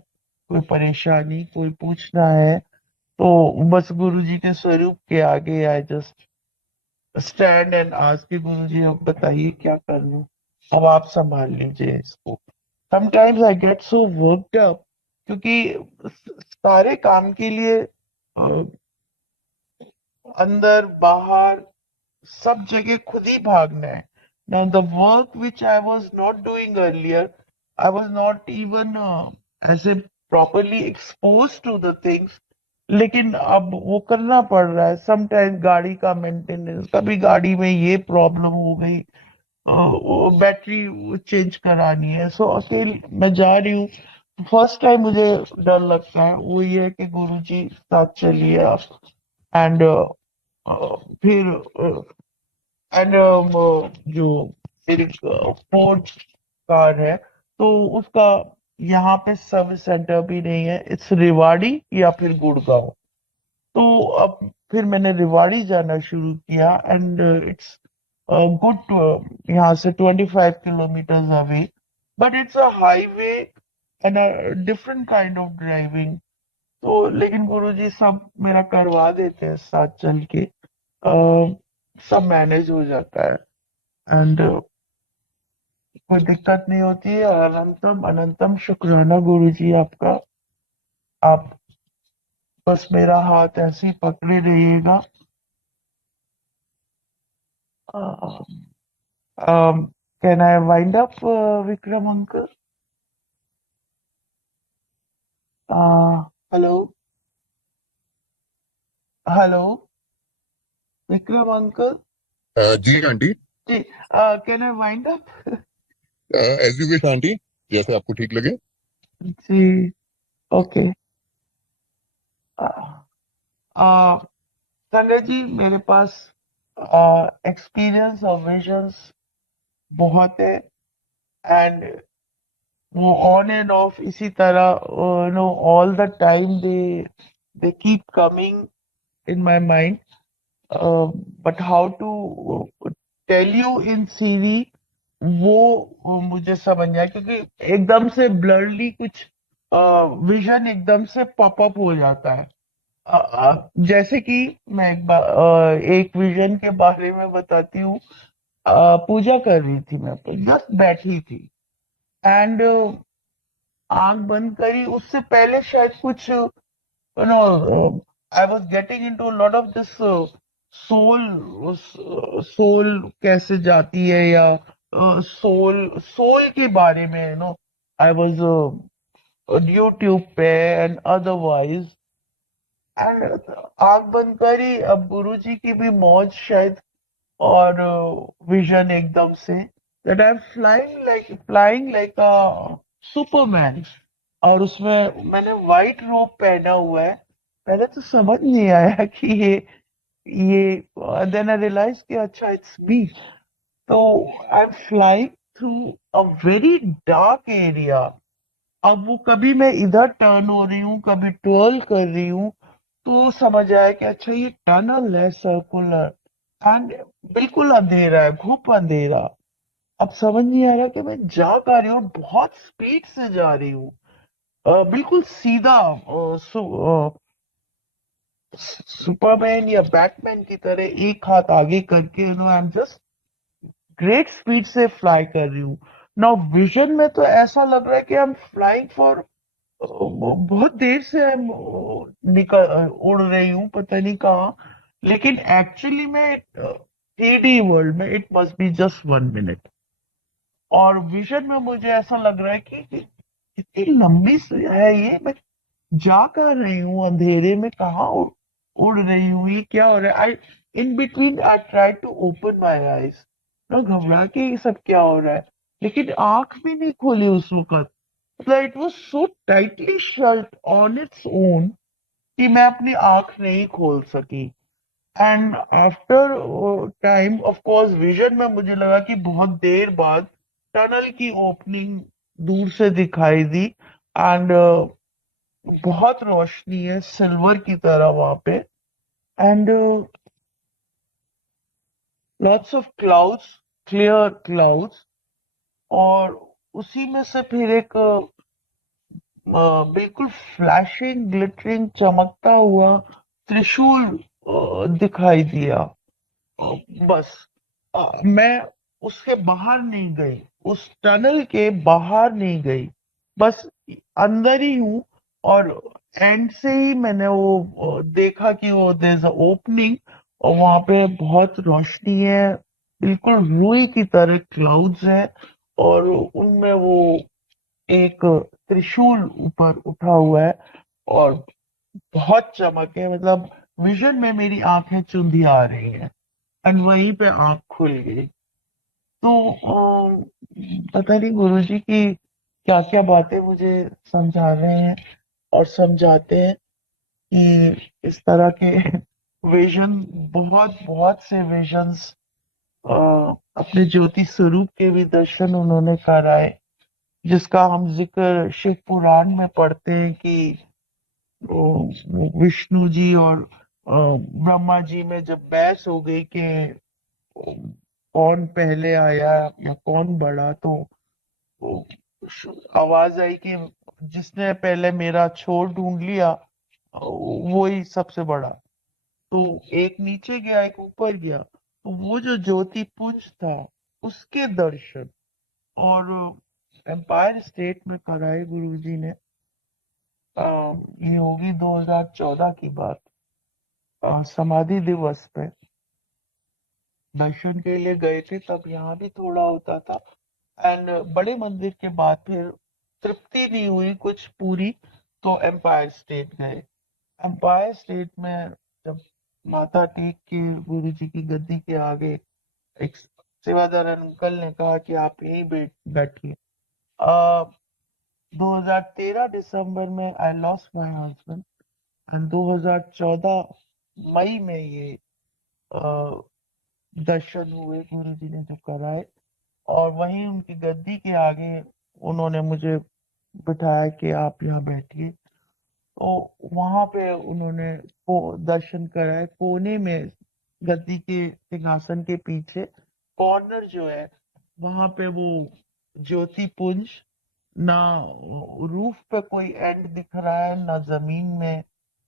कोई परेशानी, कोई पूछना है, तो बस गुरुजी के स्वरूप के आगे I just stand and ask कि गुरुजी अब बताइए क्या कर लूं, अब आप संभाल लीजिए इसको। Sometimes I get so worked up, क्योंकि सारे काम के लिए अंदर बाहर सब जगह खुद ही भागना है। Now the work which I was not doing earlier, I was not even as a properly expose to the things, लेकिन अब वो करना पड़ रहा है। समटाइम गाड़ी का मेंटेनेंस, कभी गाड़ी में ये प्रॉब्लम हो गई, वो बैटरी चेंज करानी है, सो अकेले मैं जा रही हूँ। फर्स्ट टाइम मुझे डर लगता है वो ये है कि गुरुजी साथ चलिए आप। एंड फिर एंड जो मेरी फोर्ड कार है, तो उसका यहाँ पे सर्विस सेंटर भी नहीं है। इट्स रेवाड़ी या फिर गुड़गांव। तो अब फिर मैंने रेवाड़ी जाना शुरू किया, एंड इट्स गुड, यहाँ से 25 kilometre away, but it's a highway and a different kind of driving. तो लेकिन गुरुजी सब मेरा करवा देते हैं साथ चल के। सब मैनेज हो जाता है, एंड कोई दिक्कत नहीं होती है। अनंतम अनंतम शुक्राना गुरुजी आपका। आप बस मेरा हाथ ऐसे ही पकड़े रहिएगा। Can I wind up, Vikram uncle? Hello, hello, Vikram uncle ji aunty. जी। Can I wind up? As you wish aunty, जैसे आपको ठीक लगे। जी, ओके। संजय जी, मेरे पास एक्सपीरियंस और विजन्स बहुत है, एंड वो ऑन एंड ऑफ इसी तरह, no, all the time they keep coming in my mind, but how to tell you in सीरी, वो मुझे समझ नहीं आया, क्योंकि एकदम से ब्लरली कुछ विजन एकदम से पॉपअप हो जाता है। जैसे कि मैं एक विजन के बारे में बताती हूँ। पूजा कर रही थी, मैं जस्ट बैठी थी, एंड आंख बंद करी, उससे पहले शायद कुछ, you know, I was getting into lot of this soul. Soul कैसे जाती है, या सोल सोल के बारे में, आई वॉज यूट्यूब पे एंड अदरवाइज, एंड आंख बंद करी। अब गुरुजी की भी मौज शायद, और विजन एकदम say that I am flying like a Superman, और उसमें मैंने वाइट रोब पहना हुआ है। पहले तो समझ नहीं आया कि ये देन आई रियलाइज कि अच्छा, इट्स मी। तो I am flying through a very dark area. अब वो कभी मैं इधर टर्न हो रही हूँ, कभी ट्वेर्ल कर रही हूँ, तो समझ आया कि अच्छा, ये टनल है सर्कुलर, एंड बिल्कुल अंधेरा है, घुप अंधेरा। अब समझ नहीं आ रहा कि मैं जा कहाँ रही हूँ, बहुत स्पीड से जा रही हूँ, बिल्कुल सीधा, सुपरमैन या बैटमैन की तरह एक हाथ आगे करके, I am just great speed से फ्लाई कर रही हूँ। नाउ विजन में तो ऐसा लग रहा है कि आई एम फ्लाइंग फॉर, बहुत देर से हम निकल उड़ रही हूँ, पता नहीं कहाँ। लेकिन एक्चुअली में 3D वर्ल्ड में it must be just 1 minute. और विजन में मुझे ऐसा लग रहा है कि कितनी लंबी है ये, मैं जा कहाँ रही हूँ, अंधेरे में कहाँ उड़ रही हूँ, ये क्या हो रहा है। I in between I try to open my eyes, मैं घबरा के ये सब क्या हो रहा है, लेकिन आंख भी नहीं खोली उस वक्त। मतलब it was so tightly shut on its own कि मैं अपनी आंख नहीं खोल सकी। And after time, of course, vision में मुझे लगा कि बहुत देर बाद टनल की ओपनिंग दूर से दिखाई दी, एंड बहुत रोशनी है सिल्वर की तरह वहां पे, and lots of clouds, clear clouds. और उसी में से फिर एक बिल्कुल फ्लैशिंग, ग्लिटरिंग, चमकता हुआ त्रिशूल दिखाई दिया। अ, बस, मैं उसके बाहर नहीं गई, उस टनल के बाहर नहीं गई, बस अंदर ही हूँ। और एंड से ही मैंने वो देखा कि वो देयर इज अ ओपनिंग, और वहां पे बहुत रोशनी है, बिल्कुल रुई की तरह क्लाउड्स हैं, और उनमें वो एक त्रिशूल ऊपर उठा हुआ है और बहुत चमक है, मतलब विजन में मेरी आंखें चुंधी आ रही हैं एंड वहीं पे आंख खुल गई। तो पता नहीं गुरुजी की क्या क्या बातें मुझे समझा रहे हैं और समझाते हैं कि इस तरह के विजन, बहुत बहुत से विजन्स अपने ज्योति स्वरूप के भी दर्शन उन्होंने कराए, जिसका हम जिक्र शिव पुराण में पढ़ते हैं कि विष्णु जी और ब्रह्मा जी में जब बहस हो गई कि कौन पहले आया या कौन बड़ा, तो आवाज आई कि जिसने पहले मेरा छोर ढूंढ लिया वो ही सबसे बड़ा। तो एक नीचे गया एक ऊपर गया, तो वो जो ज्योति पुंज था उसके दर्शन और एम्पायर स्टेट में कराए गुरुजी ने। ये होगी 2014 की बात। समाधि दिवस पे दर्शन के लिए गए थे, तब यहाँ भी थोड़ा होता था एंड बड़े मंदिर के बाद फिर तृप्ति नहीं हुई कुछ पूरी, तो एम्पायर स्टेट गए। एम्पायर स्टेट में जब माथा टेक के गुरु जी की गद्दी के आगे एक सेवादार अंकल ने कहा कि आप यहीं बैठिए। 2013 दिसंबर में I lost my husband and 2014 मई में ये दर्शन हुए गुरु जी ने जो कराए, और वहीं उनकी गद्दी के आगे उन्होंने मुझे बिठाया कि आप यहाँ बैठिए। तो वहां पे उन्होंने को दर्शन कराए कोने में, गद्दी के सिंहासन के पीछे कॉर्नर जो है वहां पे वो ज्योति पुंज, ना रूफ पे कोई एंड दिख रहा है ना जमीन में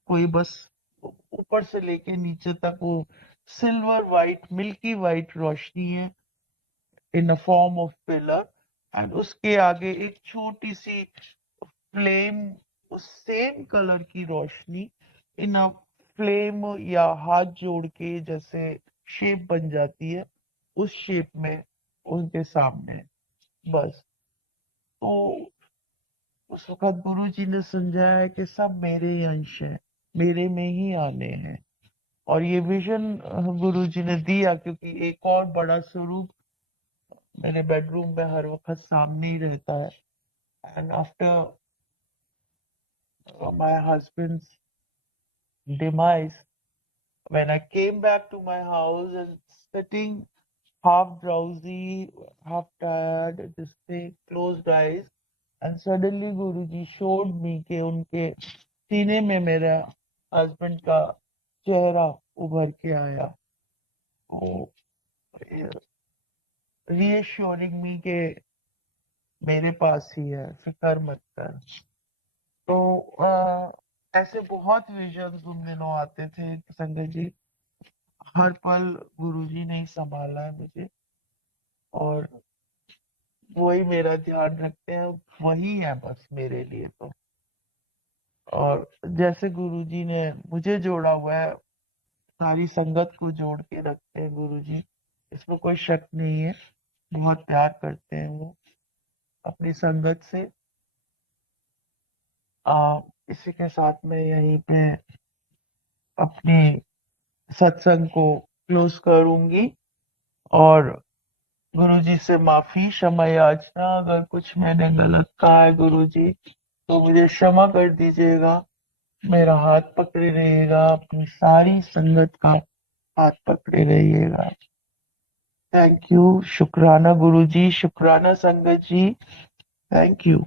कोई, बस ऊपर से लेके नीचे तक वो सिल्वर वाइट मिल्की वाइट रोशनी है in a form of pillar, and उसके आगे एक छोटी सी फ्लेम, उस सेम कलर की रोशनी इन अ फ्लेम, या हाथ जोड़ के जैसे शेप बन जाती है उस शेप में उनके सामने। बस। तो उस वक्त गुरु जी ने समझाया कि सब मेरे ही अंश हैं, मेरे में ही आने हैं। और ये विजन गुरु जी ने दिया क्योंकि एक और बड़ा स्वरूप मेरे बेडरूम में हर वक्त सामने ही रहता है। And after my husbands demise, when I came back to my house and sitting half drowsy, half tired, just say closed eyes, and suddenly Guruji showed me कि उनके सीने में मेरा हस्बैंड का चेहरा उभर के आया, तो रीअश्योरिंग मी के मेरे पास ही है, फिक्र मत कर। तो ऐसे बहुत विजन्स उन दिनों आते थे संगत जी, हर पल गुरुजी ने ही संभाला है मुझे, और वही मेरा ध्यान रखते हैं, वही है बस मेरे लिए तो। और जैसे गुरुजी ने मुझे जोड़ा हुआ है, सारी संगत को जोड़ के रखते हैं गुरुजी, इसमें कोई शक नहीं है। बहुत प्यार करते हैं वो अपनी संगत से। इसी के साथ में यहीं पे अपनी सत्संग को क्लोज करूंगी, और गुरुजी से माफी क्षमा याचना, अगर कुछ मैंने गलत कहा है गुरुजी तो मुझे क्षमा कर दीजिएगा। मेरा हाथ पकड़े रहिएगा, अपनी सारी संगत का हाथ पकड़े रहिएगा। थैंक यू, शुक्राना गुरुजी, शुक्राना संगत जी, थैंक यू।